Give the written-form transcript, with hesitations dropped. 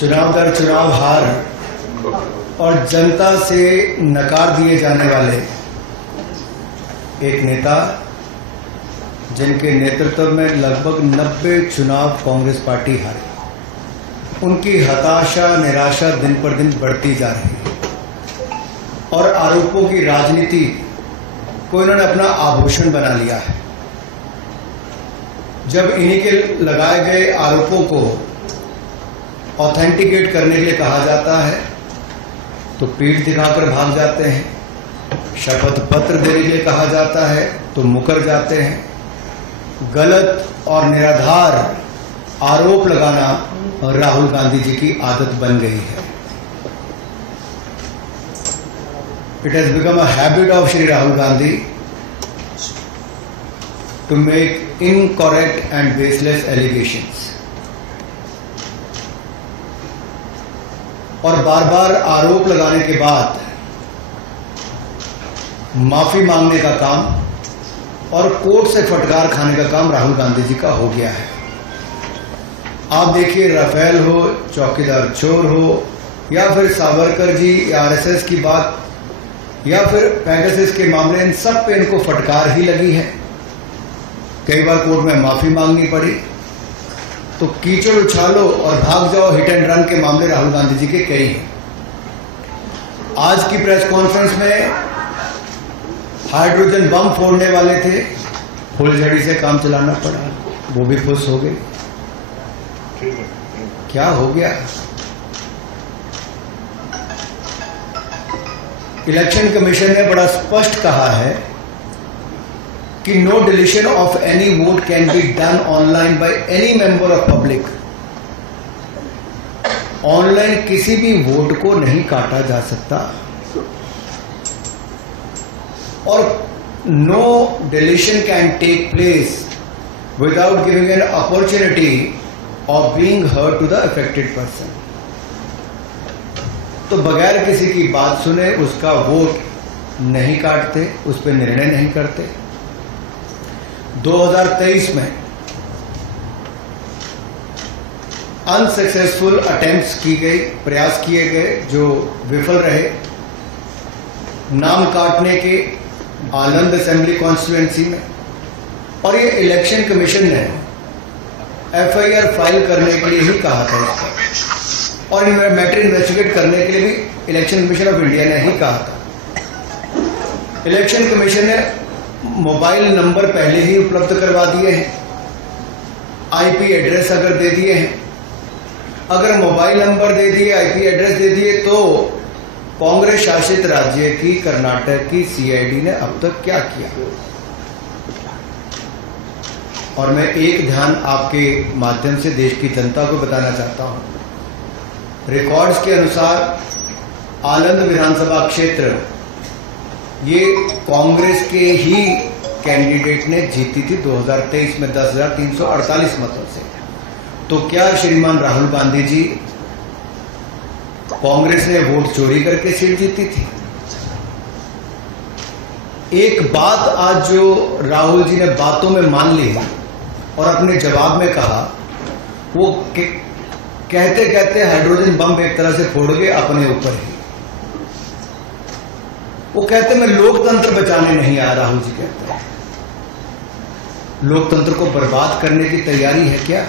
चुनाव दर चुनाव हार और जनता से नकार दिए जाने वाले एक नेता, जिनके नेतृत्व में लगभग 90 चुनाव कांग्रेस पार्टी हारी, उनकी हताशा निराशा दिन पर दिन बढ़ती जा रही है और आरोपों की राजनीति को इन्होंने अपना आभूषण बना लिया है। जब इन्हीं के लगाए गए आरोपों को ऑथेंटिकेट करने के लिए कहा जाता है तो पीठ दिखाकर भाग जाते हैं, शपथ पत्र देने के लिए कहा जाता है तो मुकर जाते हैं। गलत और निराधार आरोप लगाना राहुल गांधी जी की आदत बन गई है। It has become a habit of Shri Rahul Gandhi to make incorrect and baseless allegations. और बार बार आरोप लगाने के बाद माफी मांगने का काम और कोर्ट से फटकार खाने का काम राहुल गांधी जी का हो गया है। आप देखिए, राफेल हो, चौकीदार चोर हो, या फिर सावरकर जी या आरएसएस की बात, या फिर पैगासस के मामले, इन सब पे इनको फटकार ही लगी है। कई बार कोर्ट में माफी मांगनी पड़ी। तो कीचड़ उछालो और भाग जाओ, हिट एंड रन के मामले राहुल गांधी जी के कई हैं। आज की प्रेस कॉन्फ्रेंस में हाइड्रोजन बम फोड़ने वाले थे, फुलझड़ी से काम चलाना पड़ा, वो भी खुश हो गए। क्या हो गया? इलेक्शन कमीशन ने बड़ा स्पष्ट कहा है कि no deletion of any vote can be done online by any member of public. Online किसी भी वोट को नहीं काटा जा सकता और no deletion can take place without giving an opportunity of being heard to the affected person. तो बगैर किसी की बात सुने उसका वोट नहीं काटते, उस पर निर्णय नहीं करते। 2023 में अनसक्सेसफुल अटेम्प्ट्स की गई, प्रयास किए गए जो विफल रहे, नाम काटने के आनंद असेंबली कॉन्स्टिट्यूएंसी में। और ये इलेक्शन कमीशन ने एफआईआर फाइल करने के लिए ही कहा था इसको, और मैटर इन्वेस्टिगेट करने के लिए भी इलेक्शन कमीशन ऑफ इंडिया ने ही कहा था। इलेक्शन कमीशन ने मोबाइल नंबर पहले ही उपलब्ध करवा दिए हैं, आईपी एड्रेस अगर दे दिए हैं, अगर मोबाइल नंबर दे दिए, आईपी एड्रेस दे दिए, तो कांग्रेस शासित राज्य की कर्नाटक की सीआईडी ने अब तक क्या किया? और मैं एक ध्यान आपके माध्यम से देश की जनता को बताना चाहता हूं। रिकॉर्ड्स के अनुसार आनंद विधानसभा क्षेत्र ये कांग्रेस के ही कैंडिडेट ने जीती थी 2023 में 10,348 मतों से। तो क्या श्रीमान राहुल गांधी जी, कांग्रेस ने वोट चोरी करके सीट जीती थी? एक बात आज जो राहुल जी ने बातों में मान ली और अपने जवाब में कहा, वो कहते कहते हाइड्रोजन बम एक तरह से फोड़ गए अपने ऊपर ही। वो कहते मैं लोकतंत्र बचाने नहीं आया, राहुल जी कहते हैं। लोकतंत्र को बर्बाद करने की तैयारी है क्या?